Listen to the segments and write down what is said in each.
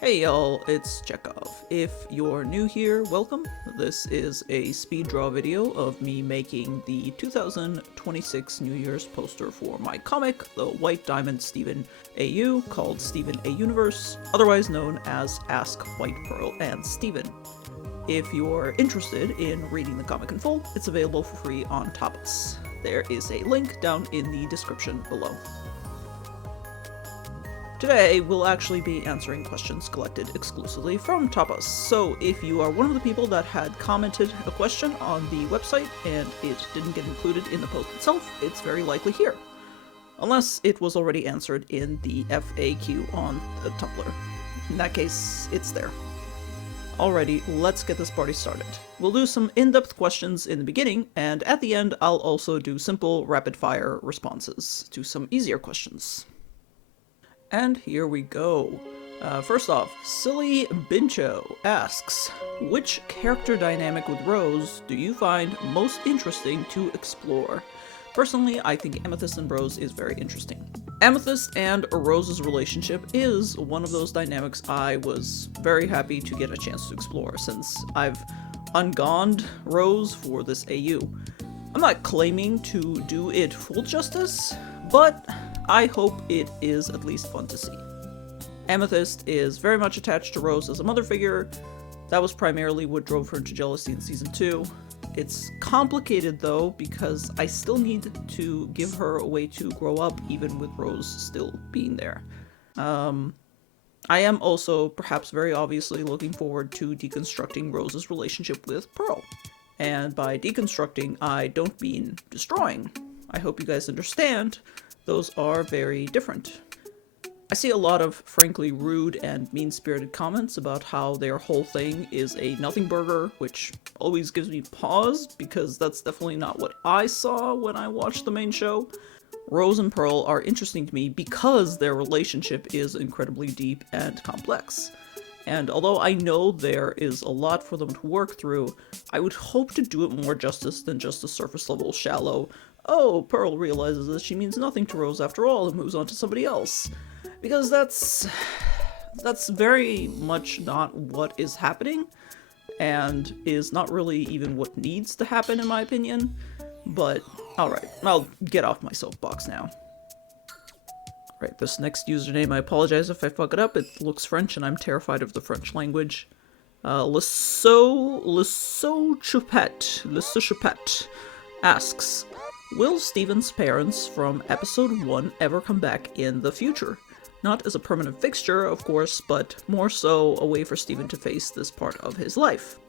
Hey y'all, it's Chekhov. If you're new here, welcome. This is a speed draw video of me making the 2026 New Year's poster for my comic, The White Diamond Steven AU, called Steven A Universe, otherwise known as Ask White Pearl and Steven. If you're interested in reading the comic in full, it's available for free on Tapas. There is a link down in the description below. Today, we'll actually be answering questions collected exclusively from Tapas, so if you are one of the people that had commented a question on the website and it didn't get included in the post itself, it's very likely here. Unless it was already answered in the FAQ on the Tumblr. In that case, it's there. Alrighty, let's get this party started. We'll do some in-depth questions in the beginning, and at the end I'll also do simple rapid-fire responses to some easier questions. And here we go. First off, Silly Bincho asks, which character dynamic with Rose do you find most interesting to explore? Personally, I think Amethyst and Rose is very interesting. Amethyst and Rose's relationship is one of those dynamics I was very happy to get a chance to explore, since I've ungoned Rose for this AU. I'm not claiming to do it full justice, but I hope it is at least fun to see. Amethyst is very much attached to Rose as a mother figure. That was primarily what drove her into jealousy in Season 2. It's complicated though, because I still need to give her a way to grow up even with Rose still being there. I am also, perhaps very obviously, looking forward to deconstructing Rose's relationship with Pearl. And by deconstructing, I don't mean destroying. I hope you guys understand. Those are very different. I see a lot of frankly rude and mean-spirited comments about how their whole thing is a nothing burger, which always gives me pause because that's definitely not what I saw when I watched the main show. Rose and Pearl are interesting to me because their relationship is incredibly deep and complex. And although I know there is a lot for them to work through, I would hope to do it more justice than just a surface level shallow, oh, Pearl realizes that she means nothing to Rose after all and moves on to somebody else. Because that's very much not what is happening, and is not really even what needs to happen in my opinion. But, alright, I'll get off my soapbox now. Alright, this next username, I apologize if I fuck it up, it looks French and I'm terrified of the French language. Le Chupet asks, will Steven's parents from episode 1 ever come back in the future? Not as a permanent fixture, of course, but more so a way for Steven to face this part of his life.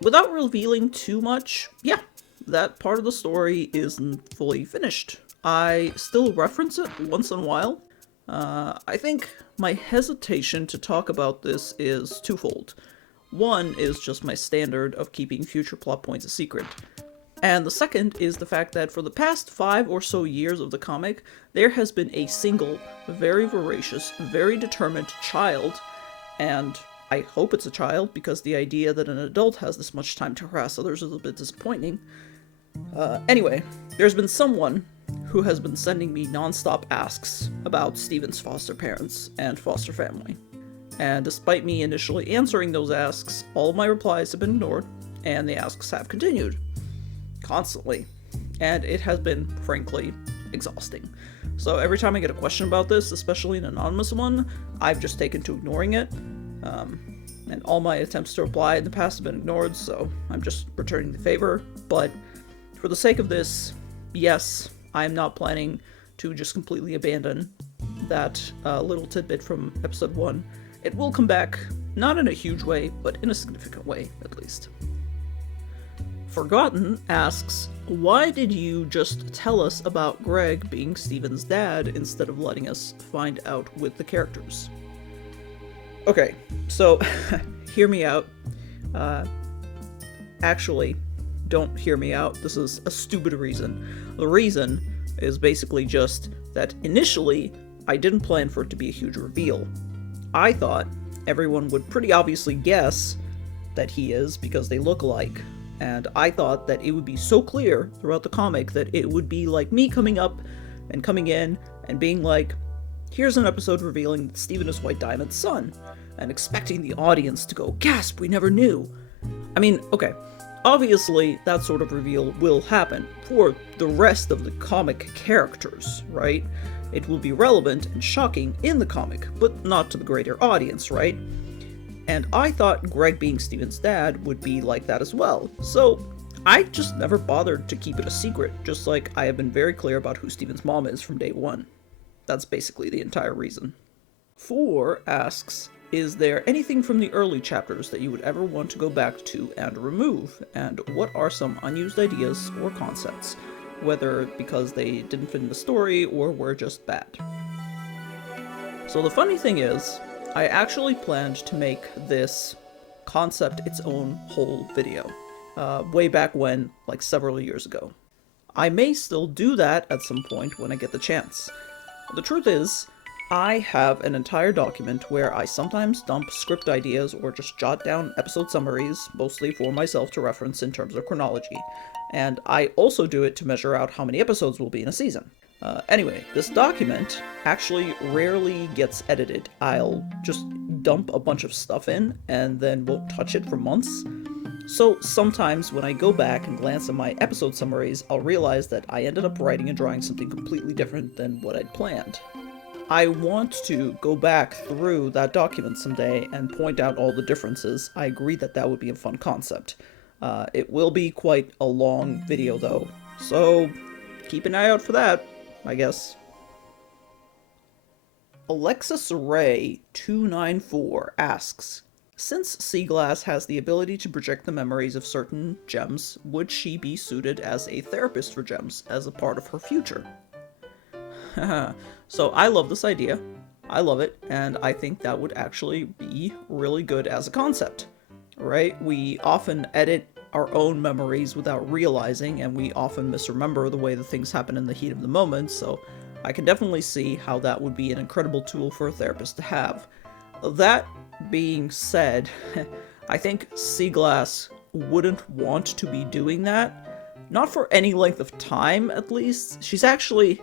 Without revealing too much, yeah, that part of the story isn't fully finished. I still reference it once in a while. I think my hesitation to talk about this is twofold. One is just my standard of keeping future plot points a secret. And the second is the fact that for the past 5 or so years of the comic, there has been a single, very voracious, very determined child, and I hope it's a child, because the idea that an adult has this much time to harass others is a bit disappointing. Anyway, there's been someone who has been sending me non-stop asks about Steven's foster parents and foster family. And despite me initially answering those asks, all of my replies have been ignored, and the asks have continued. Constantly. And it has been, frankly, exhausting. So every time I get a question about this, especially an anonymous one, I've just taken to ignoring it. And all my attempts to reply in the past have been ignored, so I'm just returning the favor. But for the sake of this, yes, I am not planning to just completely abandon that little tidbit from episode 1. It will come back, not in a huge way, but in a significant way, at least. Forgotten asks, why did you just tell us about Greg being Steven's dad instead of letting us find out with the characters? Okay, so, hear me out. Actually, don't hear me out. This is a stupid reason. The reason is basically just that initially, I didn't plan for it to be a huge reveal. I thought everyone would pretty obviously guess that he is because they look alike. And I thought that it would be so clear throughout the comic that it would be like me coming up and coming in and being like, here's an episode revealing that Steven is White Diamond's son. and expecting the audience to go, "Gasp, we never knew." I mean, okay, obviously that sort of reveal will happen for the rest of the comic characters, right? It will be relevant and shocking in the comic, but not to the greater audience, right? And I thought Greg being Steven's dad would be like that as well, so I just never bothered to keep it a secret, just like I have been very clear about who Steven's mom is from day one. That's basically the entire reason. 4 asks, is there anything from the early chapters that you would ever want to go back to and remove? And what are some unused ideas or concepts, whether because they didn't fit in the story or were just bad? So the funny thing is, I actually planned to make this concept its own whole video, way back when, like several years ago. I may still do that at some point when I get the chance. The truth is, I have an entire document where I sometimes dump script ideas or just jot down episode summaries, mostly for myself to reference in terms of chronology. And I also do it to measure out how many episodes will be in a season. Anyway, this document actually rarely gets edited. I'll just dump a bunch of stuff in and then won't touch it for months. So sometimes when I go back and glance at my episode summaries, I'll realize that I ended up writing and drawing something completely different than what I'd planned. I want to go back through that document someday and point out all the differences. I agree that that would be a fun concept. It will be quite a long video though, so keep an eye out for that, I guess. Alexis Ray 294 asks, since Seaglass has the ability to project the memories of certain gems, would she be suited as a therapist for gems as a part of her future? So I love this idea. I love it, and I think that would actually be really good as a concept, right? We often edit our own memories without realizing, and we often misremember the way the things happen in the heat of the moment, so I can definitely see how that would be an incredible tool for a therapist to have. That being said, I think Seaglass wouldn't want to be doing that. Not for any length of time, at least. She's actually,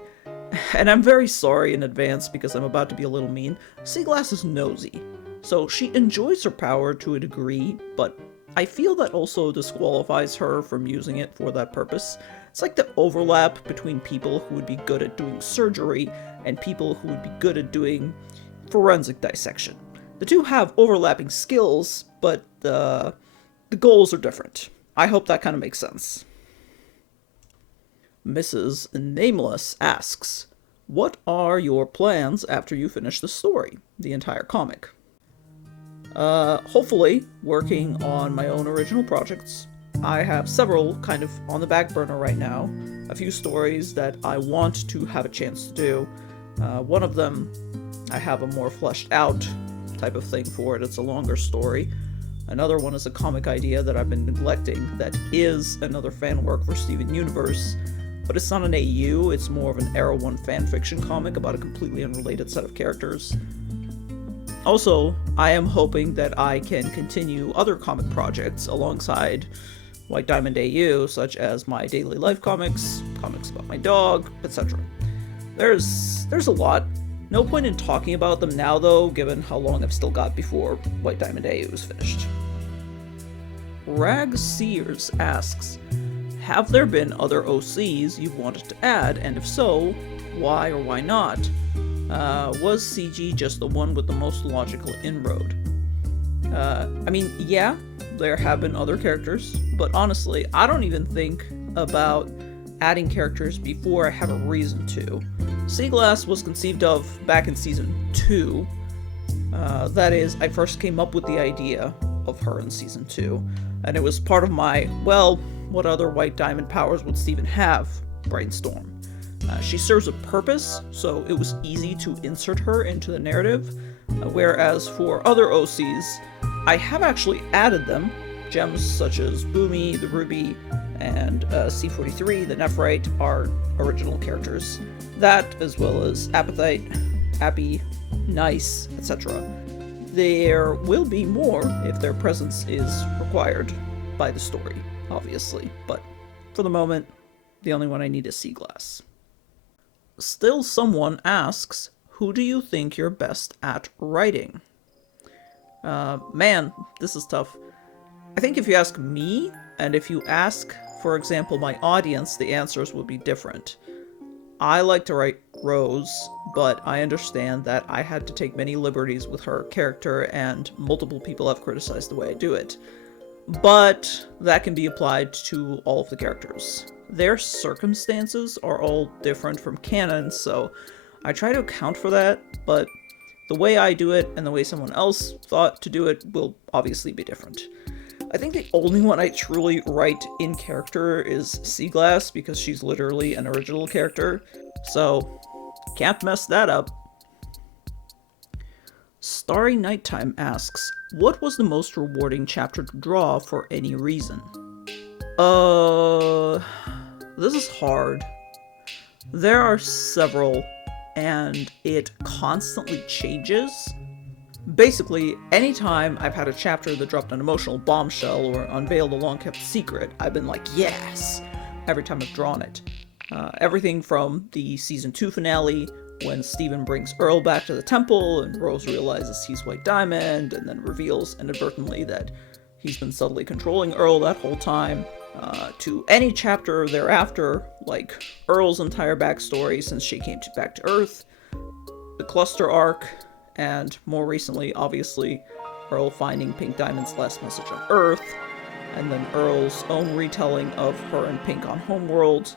and I'm very sorry in advance because I'm about to be a little mean, Seaglass is nosy. So she enjoys her power to a degree, but I feel that also disqualifies her from using it for that purpose. It's like the overlap between people who would be good at doing surgery and people who would be good at doing forensic dissection. The two have overlapping skills, but the goals are different. I hope that kind of makes sense. Mrs. Nameless asks, what are your plans after you finish the story, the entire comic? Hopefully working on my own original projects. I have several kind of on the back burner right now. A few stories that I want to have a chance to do. One of them, I have a more fleshed out type of thing for it. It's a longer story. Another one is a comic idea that I've been neglecting that is another fan work for Steven Universe, but it's not an AU, it's more of an Arrow 1 fanfiction comic about a completely unrelated set of characters. Also, I am hoping that I can continue other comic projects alongside White Diamond AU, such as my daily life comics, comics about my dog, etc. There's a lot. No point in talking about them now though, given how long I've still got before White Diamond AU is finished. Rag Sears asks, have there been other OCs you've wanted to add, and if so, why or why not? Was CG just the one with the most logical inroad? I mean, yeah, there have been other characters, but honestly, I don't even think about adding characters before I have a reason to. Seaglass was conceived of back in Season 2. That is, I first came up with the idea of her in Season 2, and it was part of my, well, what other White Diamond powers would Steven have? Brainstorm. She serves a purpose, so it was easy to insert her into the narrative, whereas for other OCs, I have actually added them. Gems such as Boomy, the Ruby, and C43, the Nephrite, are original characters. That, as well as Apatite, Appy, Nice, etc. There will be more if their presence is required by the story, obviously, but for the moment, the only one I need is Seaglass. Still someone asks, who do you think you're best at writing? Man, this is tough. I think if you ask me, and if you ask, for example, my audience, the answers would be different. I like to write Rose, but I understand that I had to take many liberties with her character, and multiple people have criticized the way I do it. But that can be applied to all of the characters. Their circumstances are all different from canon, so I try to account for that, but the way I do it and the way someone else thought to do it will obviously be different. I think the only one I truly write in character is Seaglass, because she's literally an original character, so can't mess that up. Starry Nighttime asks, what was the most rewarding chapter to draw for any reason? This is hard. There are several, and it constantly changes. Basically, anytime I've had a chapter that dropped an emotional bombshell or unveiled a long-kept secret, I've been like, yes! Every time I've drawn it. Everything from the Season 2 finale, when Steven brings Earl back to the temple, and Rose realizes he's White Diamond, and then reveals inadvertently that he's been subtly controlling Earl that whole time, to any chapter thereafter, like Earl's entire backstory since she came back to Earth, the Cluster arc, and more recently, obviously, Earl finding Pink Diamond's last message on Earth, and then Earl's own retelling of her and Pink on Homeworld.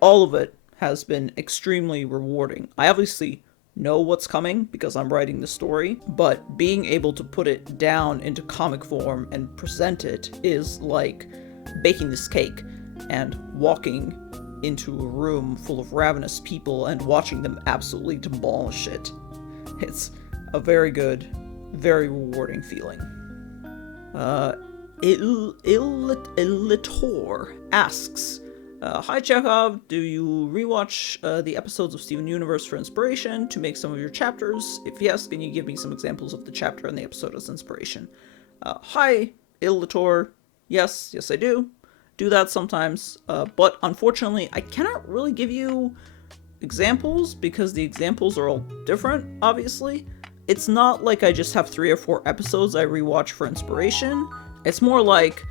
All of it has been extremely rewarding. I obviously know what's coming because I'm writing the story, but being able to put it down into comic form and present it is like baking this cake and walking into a room full of ravenous people and watching them absolutely demolish it. It's a very good, very rewarding feeling. Illitor asks, hi Chekhov, do you rewatch the episodes of Steven Universe for inspiration to make some of your chapters? If yes, can you give me some examples of the chapter and the episode as inspiration? Hi Illitor, yes I do that sometimes, but unfortunately I cannot really give you examples because the examples are all different, obviously. It's not like I just have 3 or 4 episodes I rewatch for inspiration. It's more like,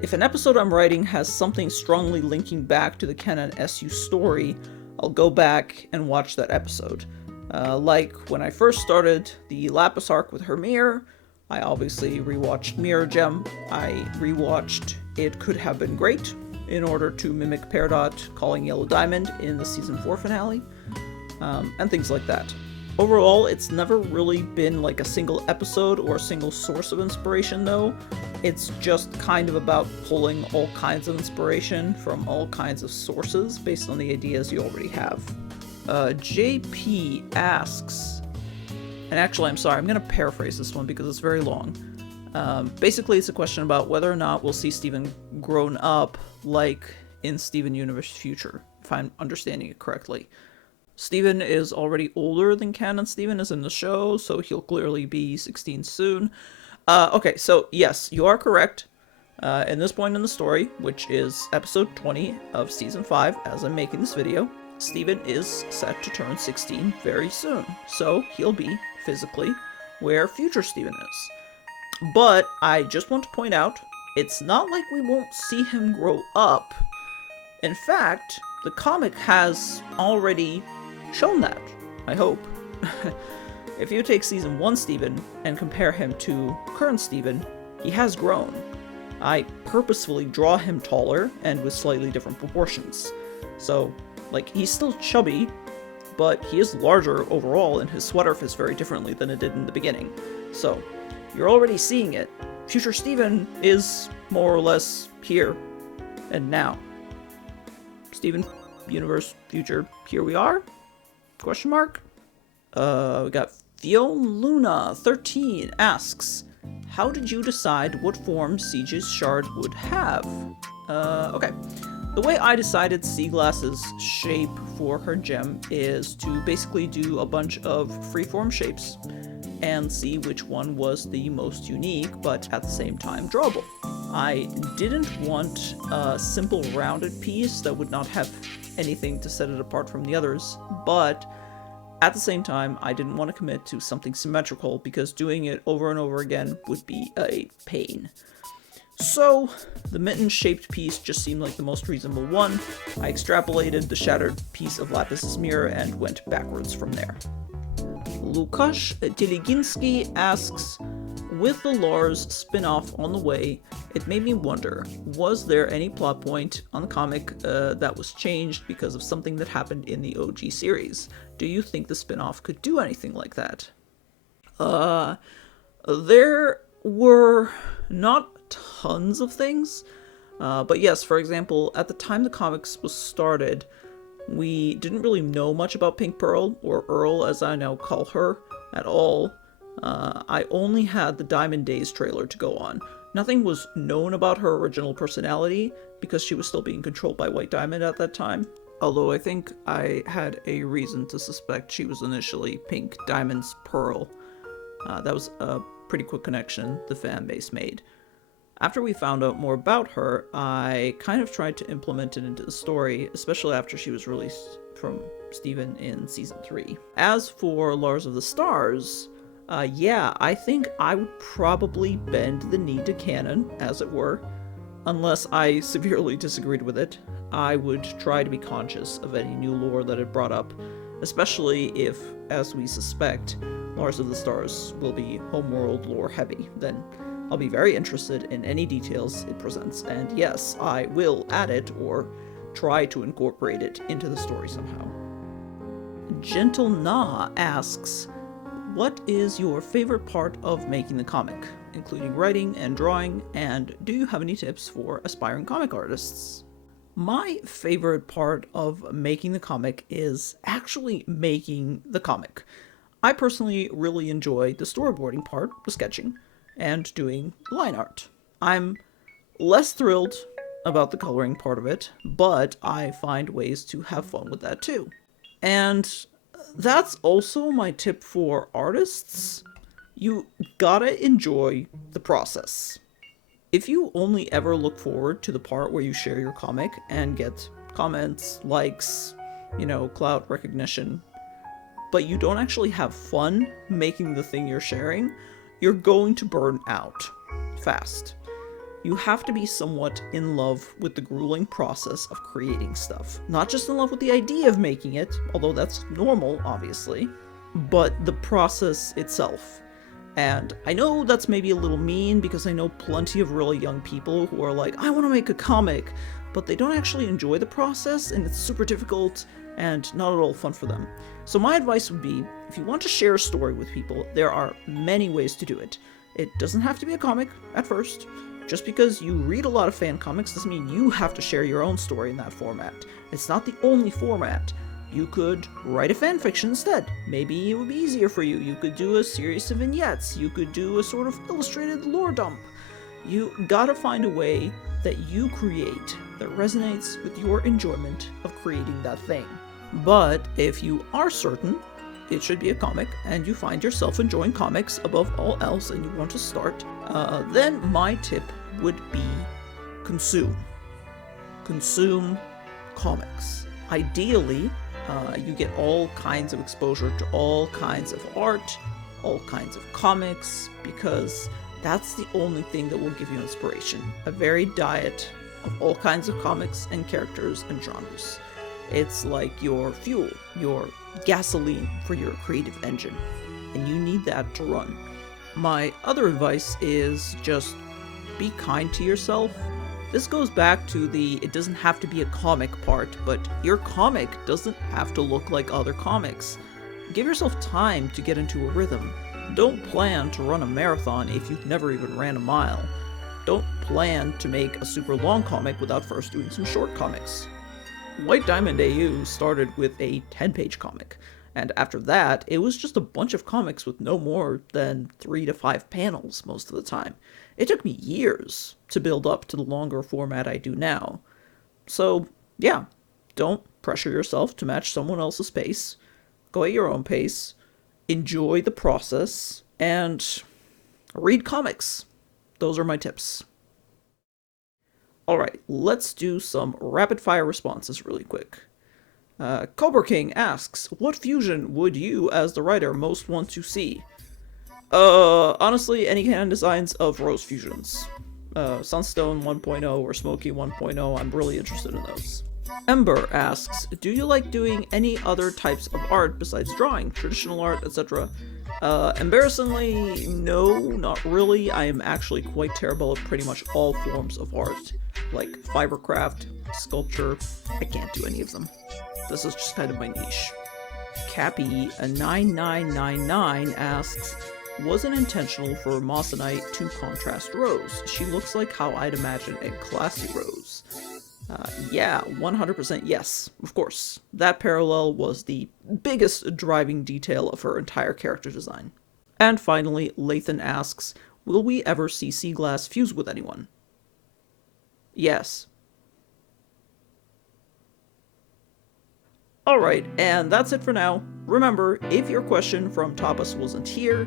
if an episode I'm writing has something strongly linking back to the Canon SU story, I'll go back and watch that episode. Like when I first started the Lapis arc with Hermir, I obviously rewatched Mirror Gem. I rewatched It Could Have Been Great in order to mimic Peridot calling Yellow Diamond in the Season 4 finale, and things like that. Overall, it's never really been like a single episode or a single source of inspiration though. It's just kind of about pulling all kinds of inspiration from all kinds of sources based on the ideas you already have. JP asks, and actually I'm sorry, I'm going to paraphrase this one because it's very long. Basically it's a question about whether or not we'll see Steven grown up like in Steven Universe Future, if I'm understanding it correctly. Steven is already older than Canon Steven is in the show, so he'll clearly be 16 soon. Okay, so yes, you are correct. In this point in the story, which is episode 20 of season 5, as I'm making this video, Steven is set to turn 16 very soon, so he'll be physically where future Steven is. But I just want to point out, it's not like we won't see him grow up. In fact, the comic has already shown that, I hope. If you take season 1 Steven and compare him to current Steven, he has grown. I purposefully draw him taller and with slightly different proportions. So, like, he's still chubby, but he is larger overall and his sweater fits very differently than it did in the beginning. So, you're already seeing it. Future Steven is more or less here and now. Steven Universe Future, here we are? Question mark? We got Fion Luna 13 asks, how did you decide what form Siege's shard would have? Okay. The way I decided Seaglass's shape for her gem is to basically do a bunch of freeform shapes and see which one was the most unique, but at the same time drawable. I didn't want a simple rounded piece that would not have anything to set it apart from the others, but At the same time, I didn't want to commit to something symmetrical because doing it over and over again would be a pain. So, the mitten-shaped piece just seemed like the most reasonable one. I extrapolated the shattered piece of Lapis's mirror and went backwards from there. Lukasz Teleginsky asks, with the Lars spin-off on the way, it made me wonder, was there any plot point on the comic that was changed because of something that happened in the OG series? Do you think the spin-off could do anything like that? There were not tons of things, but yes, for example, at the time the comics was started, we didn't really know much about Pink Pearl, or Earl as I now call her, at all. I only had the Diamond Days trailer to go on. Nothing was known about her original personality, because she was still being controlled by White Diamond at that time. Although I think I had a reason to suspect she was initially Pink Diamond's Pearl. That was a pretty quick connection the fan base made. After we found out more about her, I kind of tried to implement it into the story, especially after she was released from Steven in Season 3. As for Lars of the Stars, yeah, I think I would probably bend the knee to canon, as it were. Unless I severely disagreed with it, I would try to be conscious of any new lore that it brought up, especially if, as we suspect, Lars of the Stars will be homeworld lore heavy. Then I'll be very interested in any details it presents, and yes, I will add it or try to incorporate it into the story somehow. Gentle Na asks, what is your favorite part of making the comic, including writing and drawing, and do you have any tips for aspiring comic artists? My favorite part of making the comic is actually making the comic. I personally really enjoy the storyboarding part, the sketching, and doing line art. I'm less thrilled about the coloring part of it, but I find ways to have fun with that too. And that's also my tip for artists. You gotta enjoy the process. If you only ever look forward to the part where you share your comic and get comments, likes, clout recognition, but you don't actually have fun making the thing you're sharing, you're going to burn out fast. You have to be somewhat in love with the grueling process of creating stuff. Not just in love with the idea of making it, although that's normal, obviously, but the process itself. And I know that's maybe a little mean, because I know plenty of really young people who are like, I want to make a comic, but they don't actually enjoy the process, and it's super difficult and not at all fun for them. So my advice would be, if you want to share a story with people, there are many ways to do it. It doesn't have to be a comic at first. Just because you read a lot of fan comics doesn't mean you have to share your own story in that format. It's not the only format. You could write a fanfiction instead. Maybe it would be easier for you. You could do a series of vignettes. You could do a sort of illustrated lore dump. You gotta find a way that you create that resonates with your enjoyment of creating that thing. But if you are certain it should be a comic, and you find yourself enjoying comics above all else and you want to start, then my tip would be consume. Consume comics. Ideally, you get all kinds of exposure to all kinds of art, all kinds of comics, because that's the only thing that will give you inspiration. A varied diet of all kinds of comics and characters and genres. It's like your fuel, your gasoline for your creative engine, and you need that to run. My other advice is just be kind to yourself. This goes back to the it doesn't have to be a comic part, but your comic doesn't have to look like other comics. Give yourself time to get into a rhythm. Don't plan to run a marathon if you've never even ran a mile. Don't plan to make a super long comic without first doing some short comics. White Diamond AU started with a 10-page comic, and after that, it was just a bunch of comics with no more than 3 to 5 panels most of the time. It took me years to build up to the longer format I do now. So, yeah, don't pressure yourself to match someone else's pace. Go at your own pace, enjoy the process, and read comics. Those are my tips. Alright, let's do some rapid-fire responses really quick. Cobra King asks, what fusion would you, as the writer, most want to see? Honestly, any Canon designs of Rose fusions. Sunstone 1.0 or Smoky 1.0, I'm really interested in those. Ember asks, do you like doing any other types of art besides drawing, traditional art, etc.? Embarrassingly, no, not really. I am actually quite terrible at pretty much all forms of art, like fibercraft, sculpture. I can't do any of them. This is just kind of my niche. Cappy, a 9999, asks, was it intentional for Moissanite to contrast Rose? She looks like how I'd imagine a classy Rose. Yeah, 100% yes, of course. That parallel was the biggest driving detail of her entire character design. And finally, Lathan asks, will we ever see Seaglass fuse with anyone? Yes. Alright, and that's it for now. Remember, if your question from Tapas wasn't here,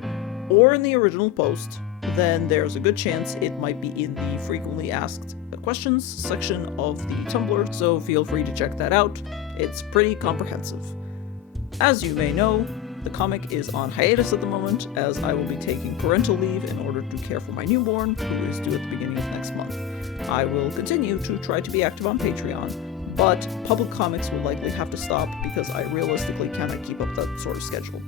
or in the original post, then there's a good chance it might be in the frequently asked questions section of the Tumblr, so feel free to check that out. It's pretty comprehensive. As you may know, the comic is on hiatus at the moment, as I will be taking parental leave in order to care for my newborn, who is due at the beginning of next month. I will continue to try to be active on Patreon, but public comics will likely have to stop because I realistically cannot keep up that sort of schedule.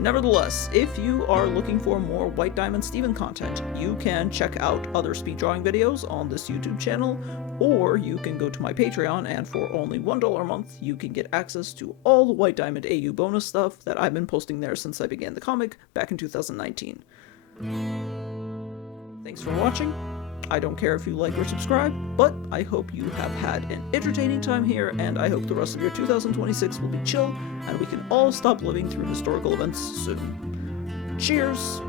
Nevertheless, if you are looking for more White Diamond Steven content, you can check out other speed drawing videos on this YouTube channel, or you can go to my Patreon, and for only $1 a month, you can get access to all the White Diamond AU bonus stuff that I've been posting there since I began the comic back in 2019. Thanks for watching. I don't care if you like or subscribe, but I hope you have had an entertaining time here, and I hope the rest of your 2026 will be chill, and we can all stop living through historical events soon. Cheers!